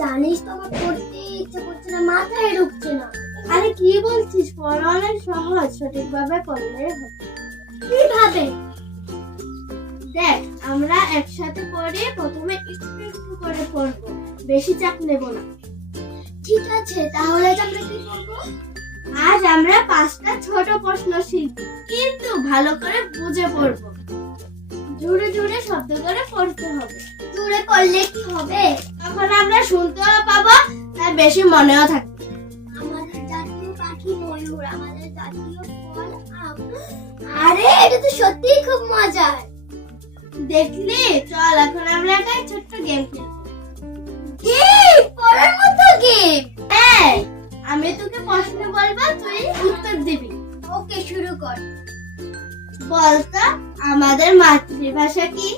জানিস তো আমার পড়তে ইচ্ছে করছে না, মাথায় ঢুকছে না। আরে কি বলছিস, পড়া অনেক সহজ, সঠিকভাবে পড়লে হবে। কিভাবে? দেখ, আমরা একসাথে পড়ে প্রথমে একটু একটু করে পড়বো, বেশি চাপ নেব না। ঠিক আছে, তাহলে আজ আমরা কি করবো? আজ আমরা 5টা ছোট প্রশ্ন শিখব, কিন্তু ভালো করে বুঝে পড়বো। জোরে জোরে শব্দ করে পড়তে হবে। জোরে পড়লে কি হবে? তখন আমরা শুনতেও পাবো, তাই বেশি মনেও থাকবে। আমাদের জাতীয় পাখি ময়ূর, আমাদের জাতীয় ফল আম। আরে এটা তো সত্যিই খুব মজার। দেখলি, চল এখন আমরা একটা ছোট্ট গেম খেলবো। গেম? পড়ার মতো গেম? হ্যাঁ, আমি তোকে প্রশ্ন বলবো, তুই উত্তর দিবি। ওকে, শুরু কর। বলতো, আমাদের মাতৃভাষা কি?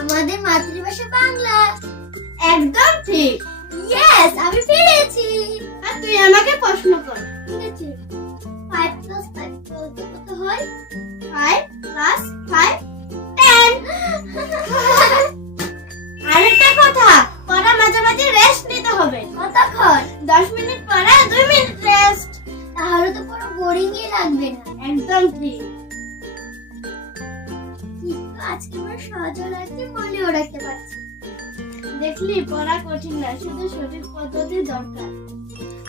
আমাদের মাতৃভাষা বাংলা। একদম ঠিক। ইয়েস, আমি পেরেছি। আর তুই আমাকে প্রশ্ন কর। ঠিক আছে, 5 + 5 বলতে কত হয়? 5 + 5 10। আরেকটা কথা, পড়া মাঝে মাঝে রেস্ট নিতে হবে। কতক্ষণ? 10 মিনিট পড়া, 2 মিনিট রেস্ট। তাহলে তো পুরো বোরিংই লাগবে না। একদম ঠিক। কিন্তু আজকে আমার সহজও লাগছে, মনেও রাখতে পারছি। দেখলি, পড়া কঠিন না, শুধু সঠিক পদ্ধতি দরকার।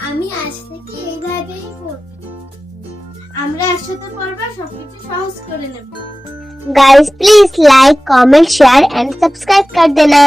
আমি আজ থেকে এইভাবেই পড়ব। আমরা একসাথে পড়বা, সবকিছু সহজ করে নেব। Guys, please like, comment, share and subscribe कर देना।